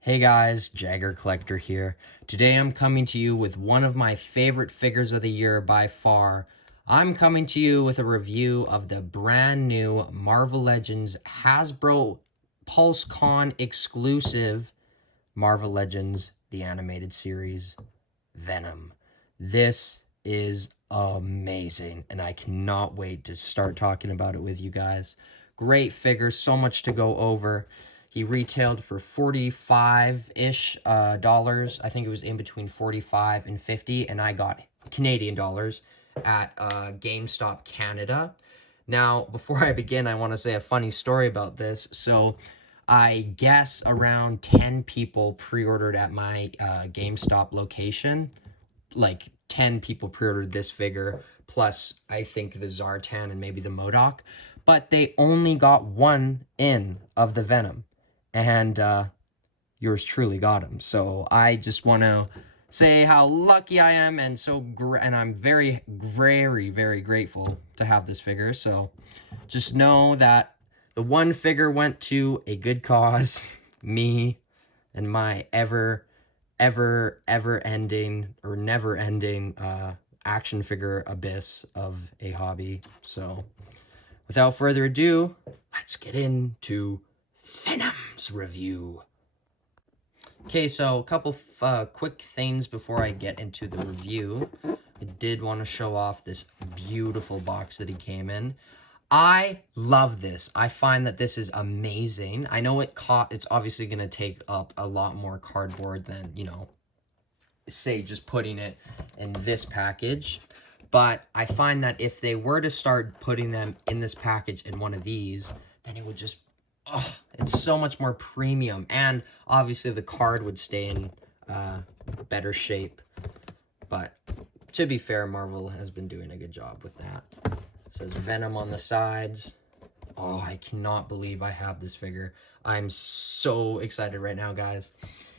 Hey guys, Jagger Collector here. Today I'm coming to you with one of my favorite figures of the year by far. I'm coming to you with a review of the brand new Marvel Legends Hasbro PulseCon exclusive Marvel Legends the animated series Venom. This is amazing and I cannot wait to start talking about it with you guys. Great figure, so much to go over. He retailed for 45-ish dollars. I think it was in between 45 and 50, and I got Canadian dollars at GameStop Canada. Now, before I begin, I want to say a funny story about this. So, I guess around 10 people pre-ordered at my GameStop location. Like 10 people pre-ordered this figure, plus I think the Zartan and maybe the MODOK, but they only got one in of the Venom, and yours truly got him. So I just want to say how lucky I am, and and I'm very, very, very grateful to have this figure. So just know that the one figure went to a good cause, me and my ever ending or never ending action figure abyss of a hobby. So without further ado, let's get into Venoms review. Okay, so a couple quick things before I get into the review. I did want to show off this beautiful box that he came in. I love this. I find that this is amazing. I know it's obviously going to take up a lot more cardboard than, say just putting it in this package. But I find that if they were to start putting them in this package in one of these, then it would just, it's so much more premium. And obviously the card would stay in better shape. But to be fair, Marvel has been doing a good job with that. It says Venom on the sides. Oh, I cannot believe I have this figure. I'm so excited right now, guys.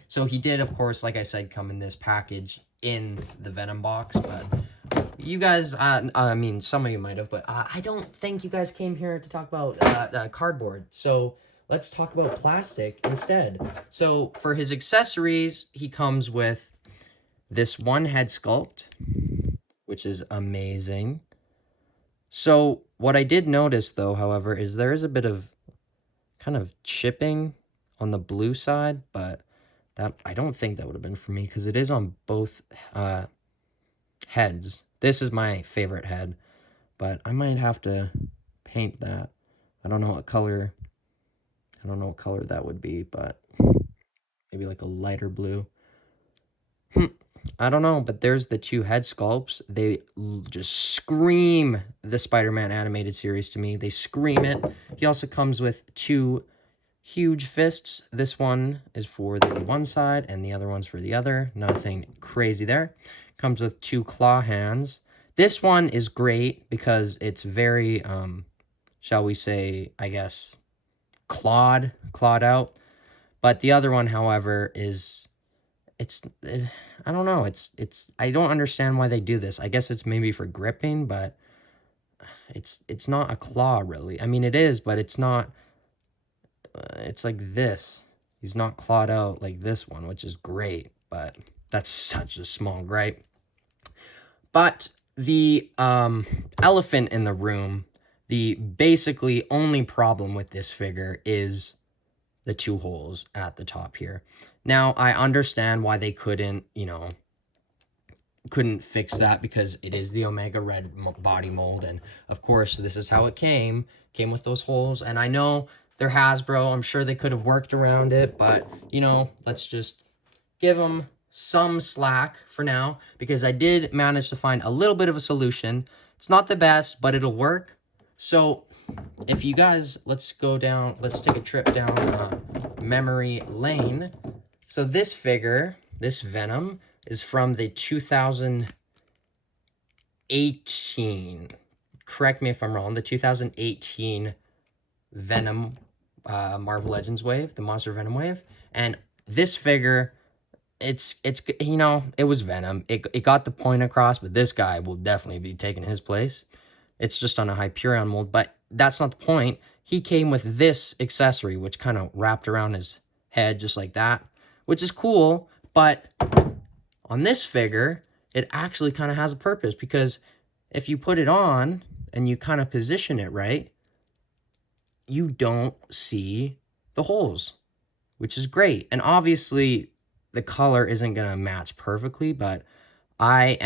So he did, of course, like I said, come in this package in the Venom box, but you guys, I mean, some of you might have, but I don't think you guys came here to talk about cardboard. So let's talk about plastic instead. So for his accessories, he comes with this one head sculpt, which is amazing. So what I did notice, though, however, is there is a bit of kind of chipping on the blue side, but that I don't think that would have been for me because it is on both heads. This is my favorite head, but I might have to paint that. I don't know what color. I don't know what color that would be, but maybe like a lighter blue. I don't know, but there's the two head sculpts. They just scream the Spider-Man animated series to me. They scream it. He also comes with two huge fists. This one is for the one side and the other one's for the other. Nothing crazy there. Comes with two claw hands. This one is great because it's very, shall we say, I guess, clawed out. But the other one, however, is... I don't know. I don't understand why they do this. I guess it's maybe for gripping, but it's not a claw, really. I mean, it is, but it's not, it's like this. He's not clawed out like this one, which is great, but that's such a small gripe. But the elephant in the room, the basically only problem with this figure is the two holes at the top here. Now, I understand why they couldn't fix that because it is the Omega Red body mold. And, of course, this is how it came with those holes. And I know they're Hasbro. I'm sure they could have worked around it. But, let's just give them some slack for now because I did manage to find a little bit of a solution. It's not the best, but it'll work. So if you guys, let's take a trip down memory lane. So this figure, this Venom, is from the 2018, correct me if I'm wrong, the 2018 Venom Marvel Legends wave, the Monster Venom wave. And this figure, it was Venom. It got the point across, but this guy will definitely be taking his place. It's just on a Hyperion mold, but that's not the point. He came with this accessory, which kind of wrapped around his head just like that. which is cool, but on this figure, it actually kind of has a purpose, because if you put it on and you kind of position it right, you don't see the holes, which is great. And obviously the color isn't going to match perfectly, but I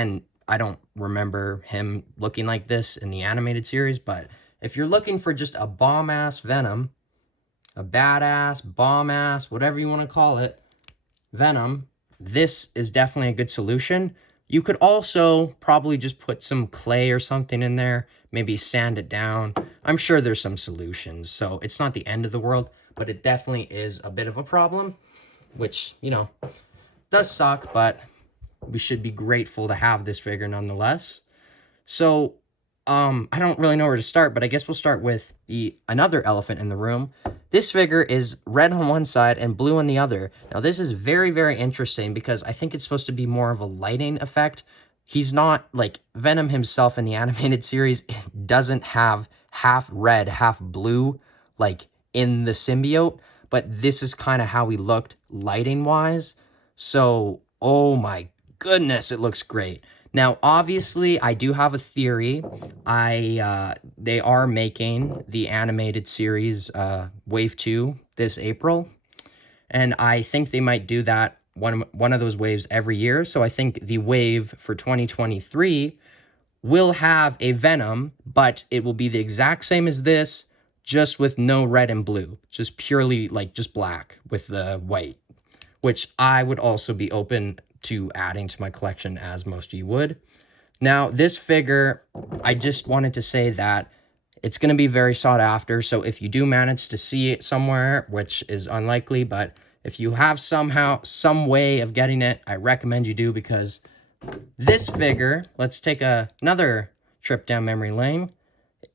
don't remember him looking like this in the animated series, but if you're looking for just a bomb-ass Venom, a badass, bomb-ass, whatever you want to call it, Venom, this is definitely a good solution. You could also probably just put some clay or something in there, maybe sand it down. I'm sure there's some solutions, so it's not the end of the world, but it definitely is a bit of a problem, which, you know, does suck, but we should be grateful to have this figure nonetheless. So, I don't really know where to start, but I guess we'll start with another elephant in the room. This figure is red on one side and blue on the other. Now, this is very, very interesting because I think it's supposed to be more of a lighting effect. He's not, like, Venom himself in the animated series doesn't have half red, half blue, like, in the symbiote, but this is kind of how he looked lighting-wise. So, oh my goodness, it looks great. Now, obviously, I do have a theory. They are making the animated series Wave 2 this April, and I think they might do that one of those waves every year. So I think the wave for 2023 will have a Venom, but it will be the exact same as this, just with no red and blue, just purely like just black with the white, which I would also be open to adding to my collection, as most of you would. Now, this figure, I just wanted to say that it's going to be very sought after, so if you do manage to see it somewhere, which is unlikely, but if you have somehow, some way of getting it, I recommend you do, because this figure, let's take another trip down memory lane,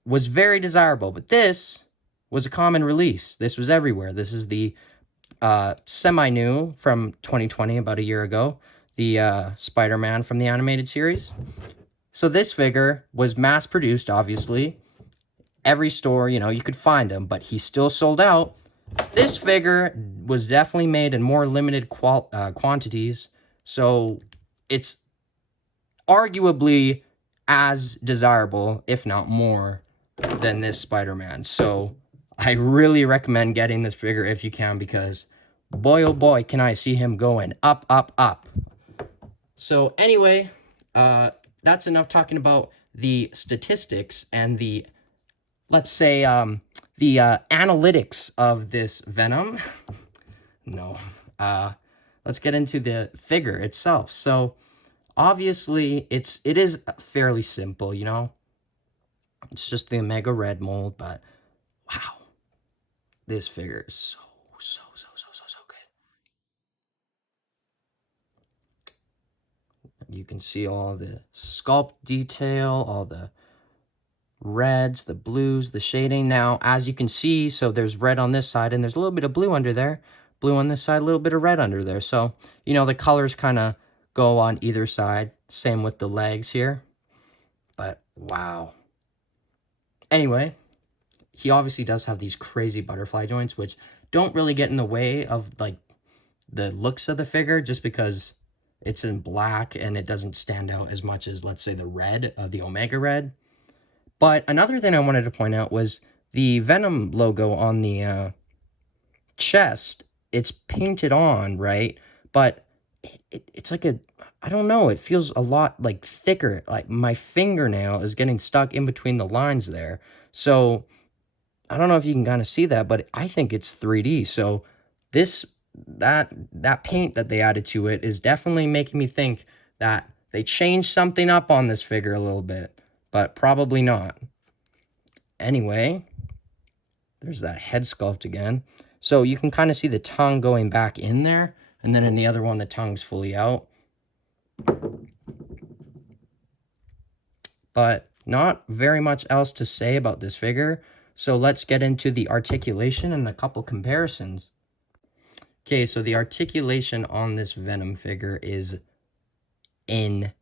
was very desirable, but this was a common release. This was everywhere. This is the semi-new from 2020, about a year ago, the Spider-Man from the animated series. So this figure was mass-produced, obviously. Every store, you know, you could find him, but he still sold out. This figure was definitely made in more limited quantities, so it's arguably as desirable, if not more, than this Spider-Man. So I really recommend getting this figure if you can, because boy, oh boy, can I see him going up, up, up. So anyway, that's enough talking about the statistics and the, let's say, the analytics of this Venom. No. Let's get into the figure itself. So obviously, it is fairly simple, you know? It's just the Omega Red mold, but wow. This figure is so good. You can see all the sculpt detail, all the reds, the blues, the shading. Now, as you can see, so there's red on this side, and there's a little bit of blue under there. Blue on this side, a little bit of red under there. So, you know, the colors kind of go on either side. Same with the legs here. But, wow. Anyway, he obviously does have these crazy butterfly joints, which don't really get in the way of, like, the looks of the figure, just because it's in black and it doesn't stand out as much as, let's say, the red, the Omega Red. But another thing I wanted to point out was the Venom logo on the chest. It's painted on, right? But it's like I don't know, it feels a lot, like, thicker. Like, my fingernail is getting stuck in between the lines there. So, I don't know if you can kind of see that, but I think it's 3D. So, that paint that they added to it is definitely making me think that they changed something up on this figure a little bit, but probably not. Anyway, there's that head sculpt again. So you can kind of see the tongue going back in there, and then in the other one, the tongue's fully out. But not very much else to say about this figure. So let's get into the articulation and a couple comparisons. Okay, so the articulation on this Venom figure is insane.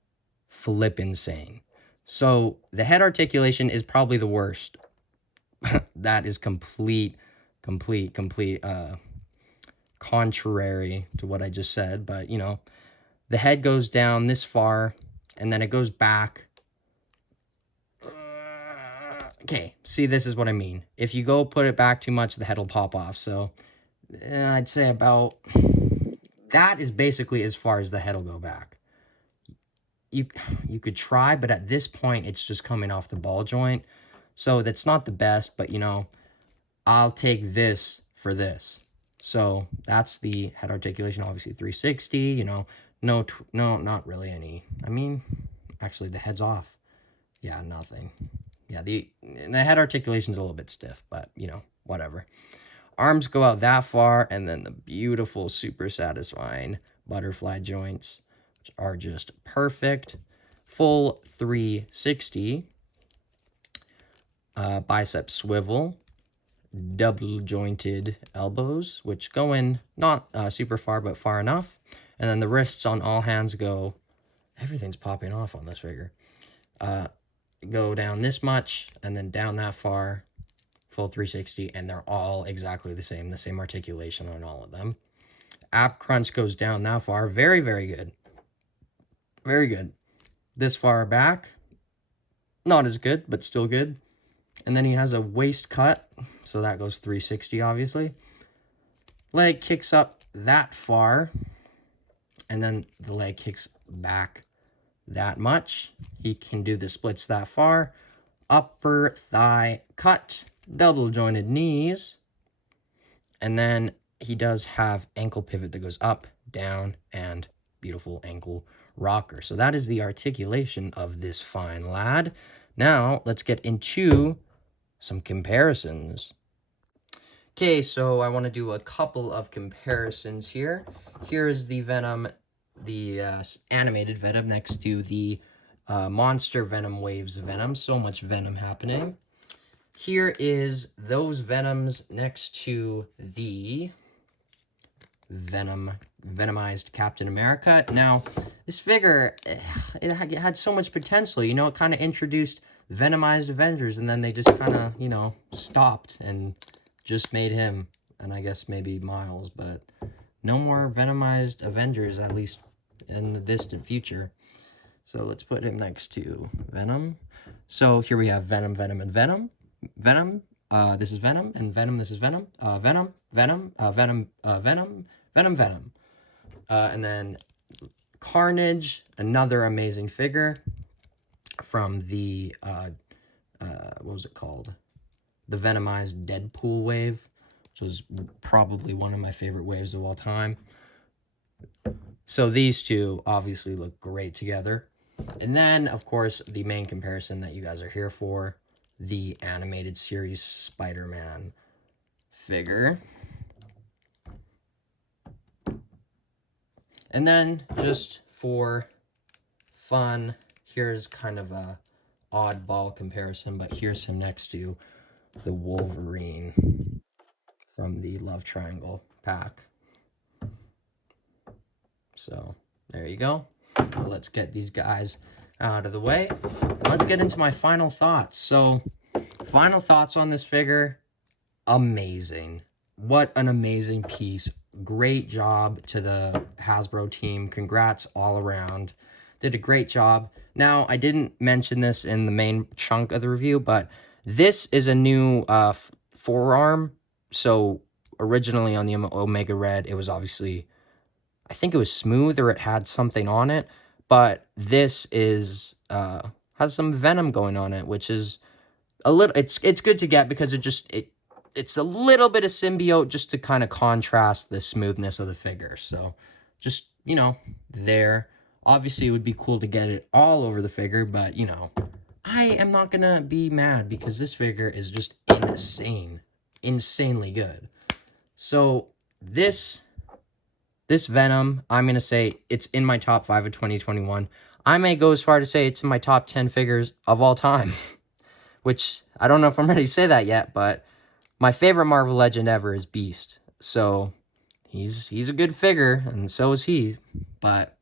So the head articulation is probably the worst. That is complete contrary to what I just said, but you know, the head goes down this far and then it goes back. Okay, see, this is what I mean. If you go put it back too much, the head will pop off. So I'd say about that is basically as far as the head will go back. You could try, but at this point, it's just coming off the ball joint. So that's not the best, but you know, I'll take this for this. So that's the head articulation, obviously 360, you know, no, not really any. I mean, actually the head's off. Yeah, nothing. Yeah, the head articulation is a little bit stiff, but you know, whatever. Arms go out that far, and then the beautiful, super satisfying butterfly joints, which are just perfect. Full 360. Bicep swivel. Double jointed elbows, which go in not super far, but far enough. And then the wrists on all hands go, everything's popping off on this figure. Go down this much, and then down that far, full 360, and they're all exactly the same articulation on all of them. Ab crunch goes down that far, very, very good. Very good. This far back, not as good, but still good. And then he has a waist cut, so that goes 360, obviously. Leg kicks up that far, and then the leg kicks back that much. He can do the splits that far. Upper thigh cut, double jointed knees. And then he does have ankle pivot that goes up, down, and beautiful ankle rocker. So that is the articulation of this fine lad. Now, let's get into some comparisons. Okay, so I want to do a couple of comparisons here. Here is the Venom, the animated Venom next to the Monster Venom Waves Venom. So much Venom happening. Here is those Venoms next to the Venomized Captain America. Now, this figure, it had so much potential. You know, it kind of introduced Venomized Avengers, and then they just kind of, you know, stopped and just made him, and I guess maybe Miles, but no more Venomized Avengers, at least in the distant future. So let's put him next to Venom. So here we have Venom, Venom, and Venom. Venom, this is Venom, and Venom, this is Venom. Venom, Venom, Venom, Venom, Venom, Venom. And then Carnage, another amazing figure from the, what was it called? The Venomized Deadpool wave, which was probably one of my favorite waves of all time. So these two obviously look great together. And then, of course, the main comparison that you guys are here for, the animated series Spider-Man figure. And then, just for fun, here's kind of a oddball comparison, but here's him next to the Wolverine from the Love Triangle pack. So, there you go. Well, let's get these guys out of the way. And let's get into my final thoughts. So, final thoughts on this figure. Amazing. What an amazing piece. Great job to the Hasbro team. Congrats all around. Did a great job. Now, I didn't mention this in the main chunk of the review, but this is a new forearm. So, originally on the Omega Red, it was obviously, I think it was smooth or it had something on it. But this is, has some Venom going on it, which is a little, it's good to get because it's a little bit of symbiote just to kind of contrast the smoothness of the figure. So, just, you know, there. Obviously, it would be cool to get it all over the figure, but, you know, I am not going to be mad because this figure is just insane. Insanely good. So, this Venom, I'm going to say it's in my top 5 of 2021. I may go as far to say it's in my top 10 figures of all time. Which, I don't know if I'm ready to say that yet, but my favorite Marvel Legend ever is Beast. So, he's a good figure, and so is he. But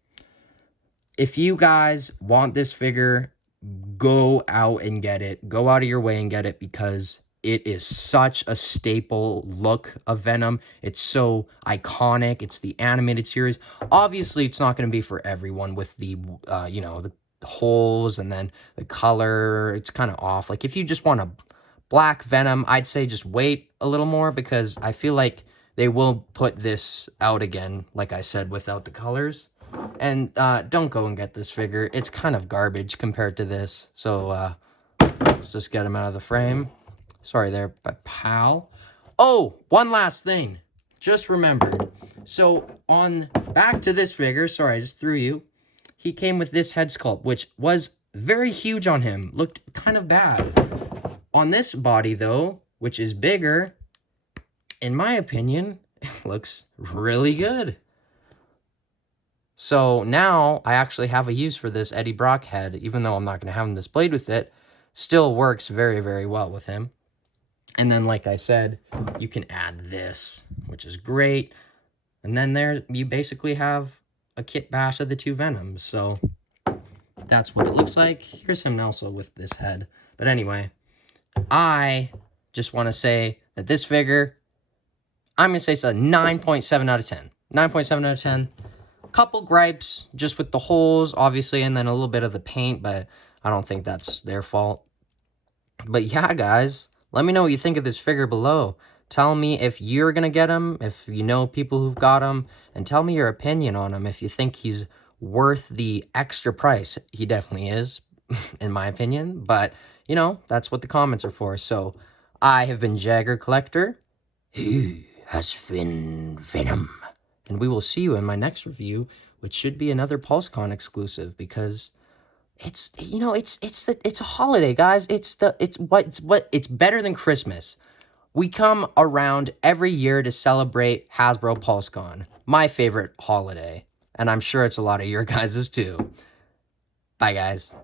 if you guys want this figure, go out and get it. Go out of your way and get it because it is such a staple look of Venom. It's so iconic. It's the animated series. Obviously, it's not going to be for everyone with the, you know, the holes and then the color. It's kind of off. Like, if you just want a black Venom, I'd say just wait a little more, because I feel like they will put this out again, like I said, without the colors. And don't go and get this figure. It's kind of garbage compared to this. So let's just get him out of the frame. Sorry there, pal. Oh, one last thing. Just remembered. So on back to this figure. Sorry, I just threw you. He came with this head sculpt, which was very huge on him. Looked kind of bad. On this body, though, which is bigger, in my opinion, it looks really good. So now I actually have a use for this Eddie Brock head, even though I'm not going to have him displayed with it. Still works very, very well with him. And then, like I said, you can add this, which is great. And then there you basically have a kit bash of the two Venoms. So that's what it looks like. Here's him also with this head. But anyway, I just want to say that this figure, I'm going to say it's a 9.7 out of 10. 9.7 out of 10. Couple gripes just with the holes, obviously, and then a little bit of the paint, but I don't think that's their fault. But yeah, guys, let me know what you think of this figure below. Tell me if you're going to get him, if you know people who've got him, and tell me your opinion on him if you think he's worth the extra price. He definitely is, in my opinion, but, you know, that's what the comments are for. So, I have been Jagger Collector. He has been Venom. And we will see you in my next review, which should be another PulseCon exclusive, because it's, you know, it's a holiday, guys. It's better than Christmas. We come around every year to celebrate Hasbro PulseCon, my favorite holiday, and I'm sure it's a lot of your guys's too. Bye, guys.